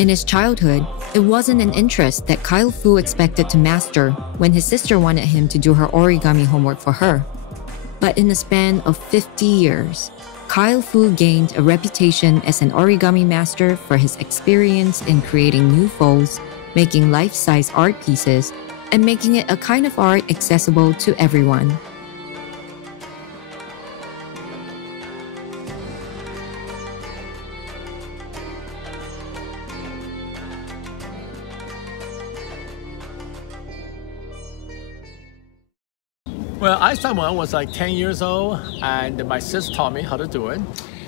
In his childhood, it wasn't an interest that Kyle Fu expected to master when his sister wanted him to do her origami homework for her. But in the span of 50 years, Kyle Fu gained a reputation as an origami master for his experience in creating new folds, making life-size art pieces, and making it a kind of art accessible to everyone. Well, I started when I was like 10 years old, and my sister taught me how to do it.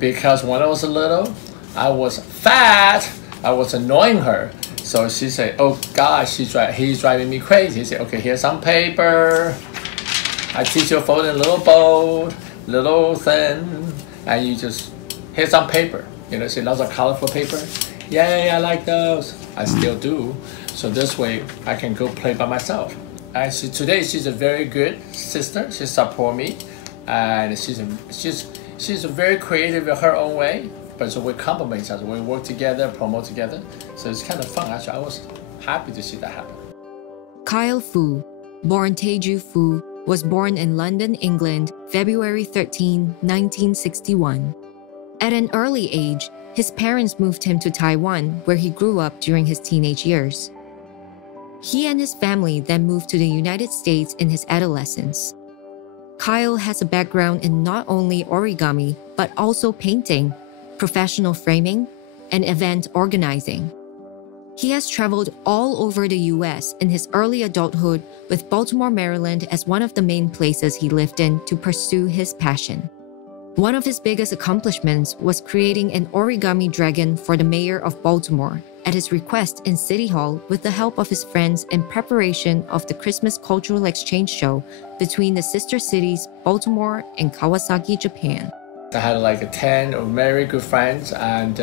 Because when I was little, I was fat. I was annoying her. So she said, oh gosh, he's driving me crazy. He said, okay, here's some paper. I teach you fold in little bold, little thin, and you just, here's some paper. You know, see lots of colorful paper. Yay, I like those. I still do. So this way, I can go play by myself. And today she's a very good sister. She supports me, and she's very creative in her own way. But so we complement each other. We work together, promote together. So it's kind of fun. Actually, I was happy to see that happen. Kyle Fu, born Taeju Fu, was born in London, England, February 13, 1961. At an early age, his parents moved him to Taiwan, where he grew up during his teenage years. He and his family then moved to the United States in his adolescence. Kyle has a background in not only origami, but also painting, professional framing, and event organizing. He has traveled all over the US in his early adulthood, with Baltimore, Maryland as one of the main places he lived in to pursue his passion. One of his biggest accomplishments was creating an origami dragon for the mayor of Baltimore at his request in City Hall with the help of his friends in preparation of the Christmas Cultural Exchange Show between the sister cities Baltimore and Kawasaki, Japan. I had like 10 very good friends, and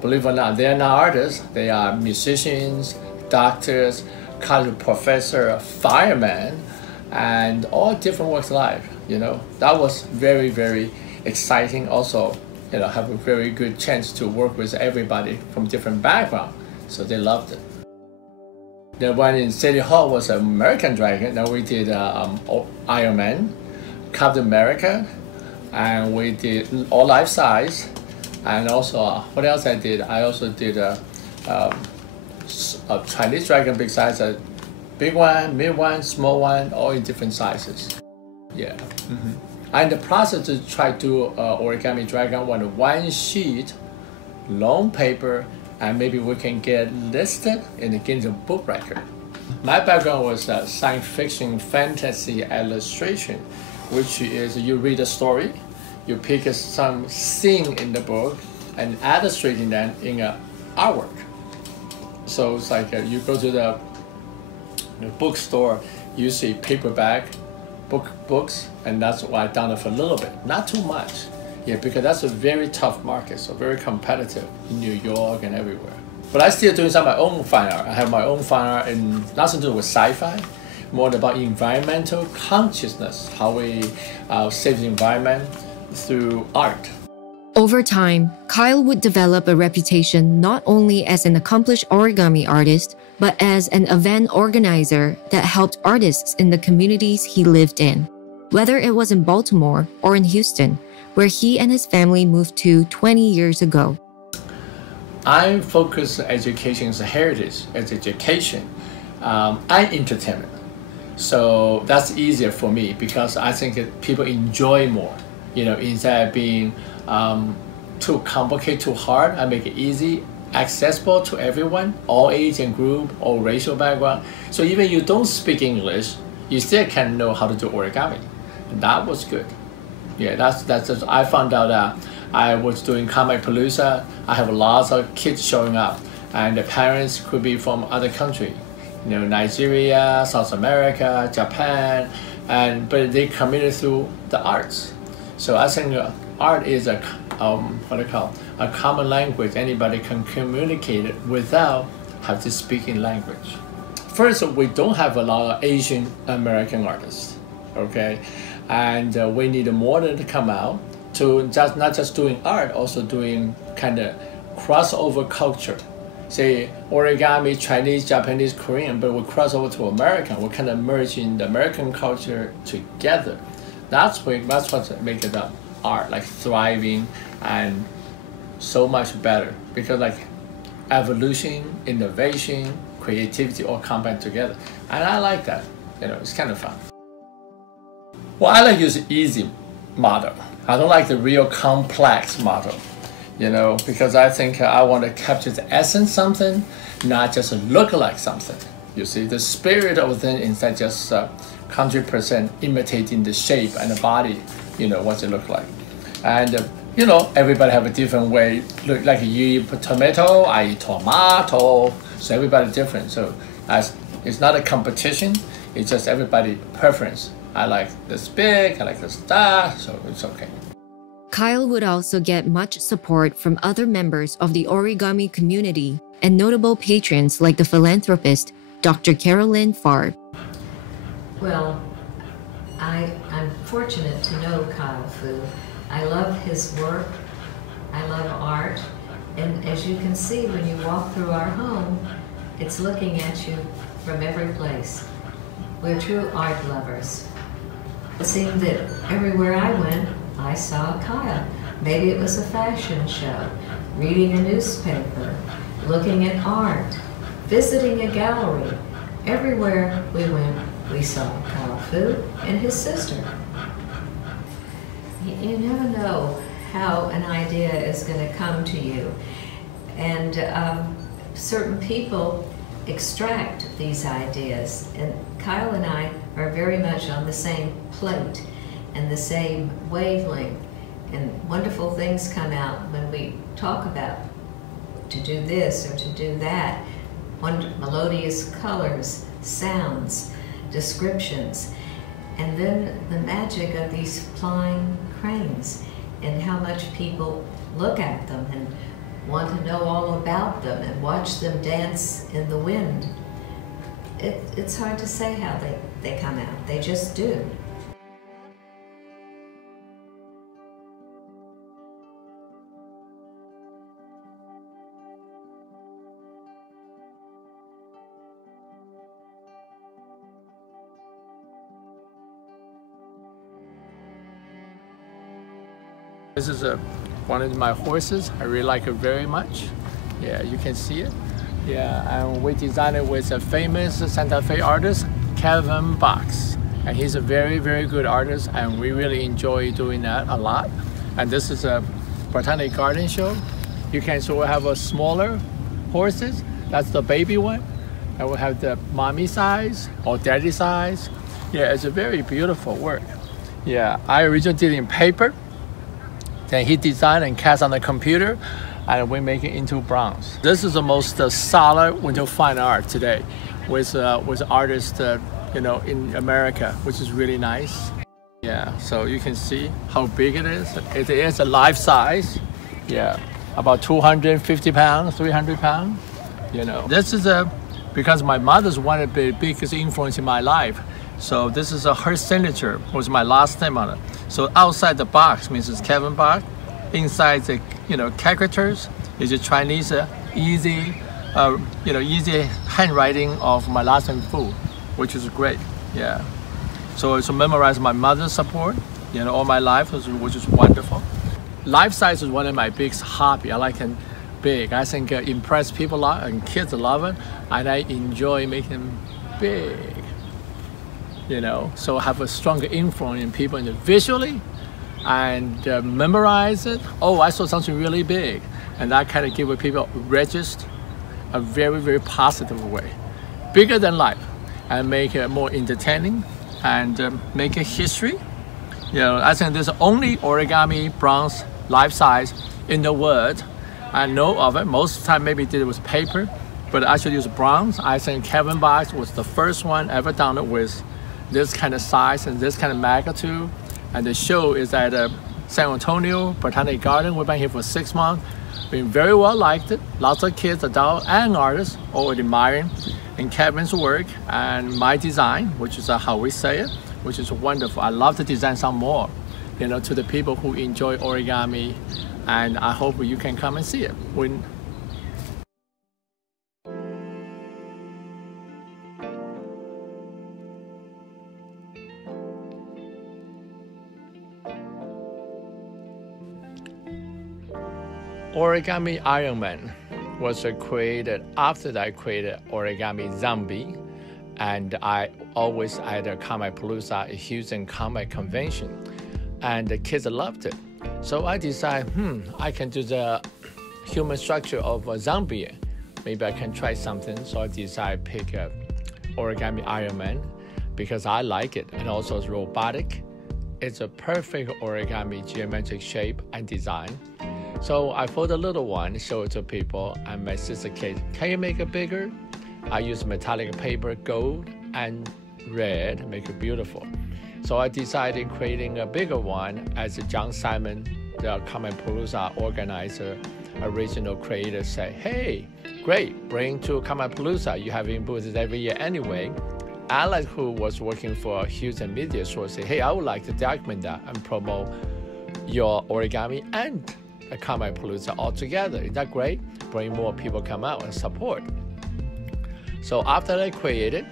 believe it or not, they're not artists. They are musicians, doctors, college professor, firemen, and all different walks of life. You know, that was very, very exciting. Also, you know, have a very good chance to work with everybody from different backgrounds. So they loved it. The one in City Hall was an American Dragon. Now we did Iron Man, Captain America, and we did all life size. And also, what else I did? I also did a Chinese dragon, big size, a big one, mid one, small one, all in different sizes. Yeah. I'm in the process to try to do origami dragon on one sheet, long paper, and maybe we can get listed in the Guinness Book Record. My background was science fiction fantasy illustration, which is you read a story, you pick some scene in the book and illustrating that in an artwork. So it's like you go to the bookstore, you see paperback, books, and that's why I done it for a little bit, not too much. Yeah, because that's a very tough market, so very competitive in New York and everywhere. But I still doing some of my own fine art. I have my own fine art and nothing to do with sci-fi, more about environmental consciousness, how we save the environment through art. Over time, Kyle would develop a reputation not only as an accomplished origami artist, but as an event organizer that helped artists in the communities he lived in, whether it was in Baltimore or in Houston, where he and his family moved to 20 years ago. I focus on education as a heritage, as education, and entertainment. So that's easier for me because I think people enjoy more. You know, instead of being too complicated, too hard, I make it easy, accessible to everyone, all age and group, all racial background. So even you don't speak English, you still can know how to do origami. And that was good. Yeah, that's just, I found out that I was doing Comic Palooza. I have lots of kids showing up, and the parents could be from other countries, you know, Nigeria, South America, Japan, but they committed through the arts. So I think art is a a common language. Anybody can communicate it without have to speak in language. First, we don't have a lot of Asian American artists, okay, and we need more to come out to not just doing art, also doing kind of crossover culture. say origami, Chinese, Japanese, Korean, but we cross over to American. We kind of merge in the American culture together. That's what makes it art, like thriving and so much better, because like evolution, innovation, creativity all combined together. And I like that, it's kind of fun. Well, I like to use easy model. I don't like the real complex model, because I think I want to capture the essence of something, not just look like something. You see, the spirit of the thing instead just 100% imitating the shape and the body, what it look like. And everybody have a different way. Look, like you eat tomato, I eat tomato, so everybody different. So it's not a competition, it's just everybody preference. I like this big, I like this that, so it's okay. Kyle would also get much support from other members of the origami community and notable patrons like the philanthropist Dr. Carolyn Farb. Well, I'm fortunate to know Kyle Fu. I love his work, I love art, and as you can see when you walk through our home, it's looking at you from every place. We're true art lovers. It seemed that everywhere I went, I saw Kyle. Maybe it was a fashion show, reading a newspaper, looking at art, visiting a gallery. Everywhere we went, we saw Kyle Fu and his sister. You never know how an idea is going to come to you. And certain people extract these ideas. And Kyle and I are very much on the same plate and the same wavelength. And wonderful things come out when we talk about to do this or to do that. Melodious colors, sounds, descriptions. And then the magic of these flying cranes and how much people look at them and want to know all about them and watch them dance in the wind. It's hard to say how they come out. They just do. This is one of my horses. I really like it very much. Yeah, you can see it. Yeah, and we designed it with a famous Santa Fe artist, Kevin Box. And he's a very, very good artist, and we really enjoy doing that a lot. And this is a botanic garden show. You can so we have a smaller horses. That's the baby one. And we have the mommy size or daddy size. Yeah, it's a very beautiful work. Yeah, I originally did it in paper. Then he designed and cast on the computer, and we make it into bronze. This is the most solid window fine art today, with artists, in America, which is really nice. Yeah, so you can see how big it is. It is a life size. Yeah, about 250 pounds, 300 pounds. This is because my mother's one of the biggest influence in my life. So this is her signature, was my last name on it. So outside the box means it's Kevin Box. Inside the characters is a Chinese easy easy handwriting of my last name Fu, which is great. Yeah. So it's to memorize my mother's support, all my life, which is wonderful. Life size is one of my biggest hobby. I like it big. I think impress people a lot, and kids love it, and I enjoy making them big. So have a stronger influence in people visually and memorize it. Oh, I saw something really big. And that kind of give people register a very, very positive way. Bigger than life, and make it more entertaining and make a history. I think there's only origami bronze life size in the world. I know of it. Most of the time maybe did it with paper, but I should use bronze. I think Kevin Box was the first one ever done it with this kind of size and this kind of magnitude. And the show is at San Antonio Botanic Garden. We've been here for 6 months. Been very well liked. Lots of kids, adults, and artists all admiring in Kevin's work and my design, which is how we say it, which is wonderful. I love to design some more, to the people who enjoy origami, and I hope you can come and see it. Origami Iron Man was created after I created Origami Zombie, and I always had a Comic-Palooza, a Houston comic convention, and the kids loved it. So I decided, I can do the human structure of a zombie. Maybe I can try something. So I decided to pick up Origami Iron Man because I like it, and also it's robotic. It's a perfect origami geometric shape and design. So I fold a little one, show it to people, and my sister Kate, can you make it bigger? I use metallic paper, gold and red, make it beautiful. So I decided creating a bigger one as John Simon, the Comic-Palooza organizer, original creator, said, hey, great, bring to Comic-Palooza. You have booths every year anyway. Alex, who was working for Houston media source, said, hey, I would like to document that and promote your origami and a Comic-Palooza all together. Is that great? Bring more people come out and support. So after I created,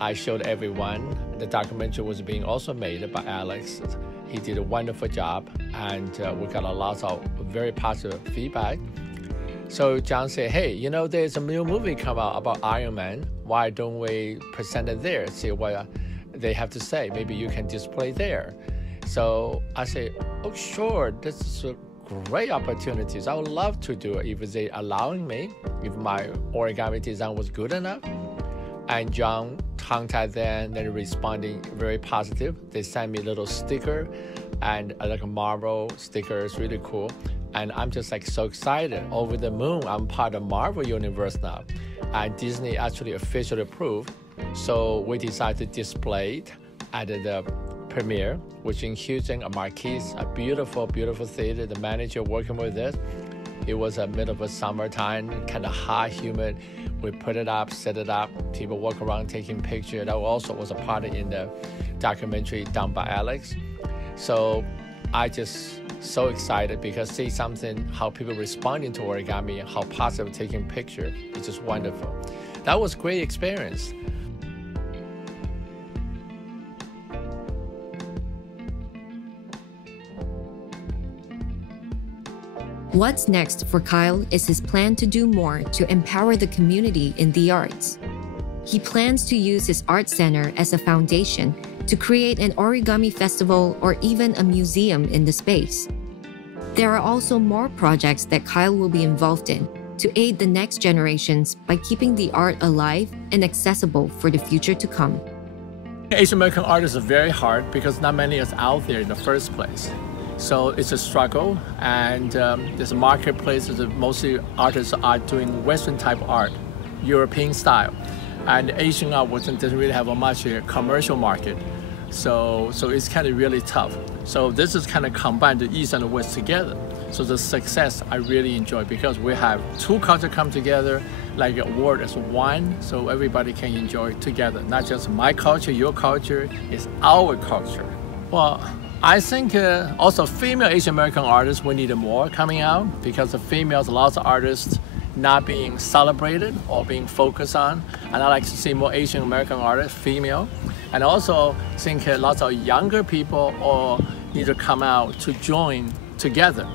I showed everyone. The documentary was being also made by Alex. He did a wonderful job, and we got a lot of very positive feedback. So John said, hey, you know, there's a new movie come out about Iron Man. Why don't we present it there? See what they have to say. Maybe you can display there. So I said, oh, sure, this is a great opportunities. I would love to do it if they allowing me, if my origami design was good enough. And John contacted them, then responding very positive. They sent me a little sticker and like a Marvel sticker. It's really cool. And I'm just like so excited, over the moon. I'm part of Marvel universe now. And Disney actually officially approved. So we decided to display it at the premiere, which in Houston, a Marquise, a beautiful, beautiful theater. The manager working with this. It was a middle of a summertime, kind of hot, humid. We put it up, set it up. People walk around taking pictures. That also was a part in the documentary done by Alex. So I just so excited because see something, how people responding to origami, how positive taking picture. It's just wonderful. That was a great experience. What's next for Kyle is his plan to do more to empower the community in the arts. He plans to use his art center as a foundation to create an origami festival or even a museum in the space. There are also more projects that Kyle will be involved in to aid the next generations by keeping the art alive and accessible for the future to come. Asian American art is very hard because not many is out there in the first place. So it's a struggle, and there's a marketplace that mostly artists are doing Western type art, European style. And Asian art doesn't really have a much commercial market. So it's kind of really tough. So this is kind of combined the East and the West together. So the success I really enjoy because we have two cultures come together, like a word as one, so everybody can enjoy it together. Not just my culture, your culture, it's our culture. Well, I think also female Asian American artists, we need more coming out because the females, lots of artists not being celebrated or being focused on. And I like to see more Asian American artists, female. And also think lots of younger people all need to come out to join together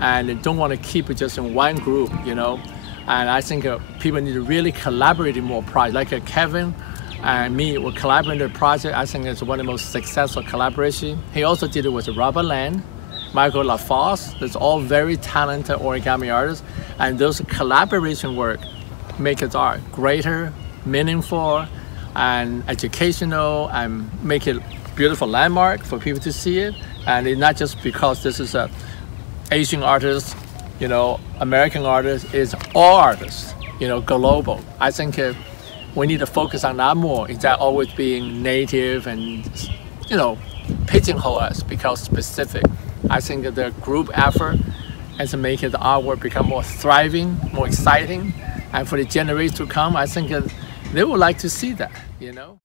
and don't want to keep it just in one group, you know. And I think people need to really collaborate in more projects. Like Kevin and me were collaborating on the project. I think it's one of the most successful collaboration. He also did it with Robert Land, Michael LaFosse. That's all very talented origami artists. And those collaboration work make his art greater, meaningful, and educational, and make it beautiful landmark for people to see it. And it's not just because this is a Asian artist, you know, American artist, it's all artists, you know, global. I think we need to focus on that more instead of always being native and, you know, pigeonhole us because specific. I think the group effort and to make the artwork become more thriving, more exciting, and for the generations to come, I think they would like to see that, you know.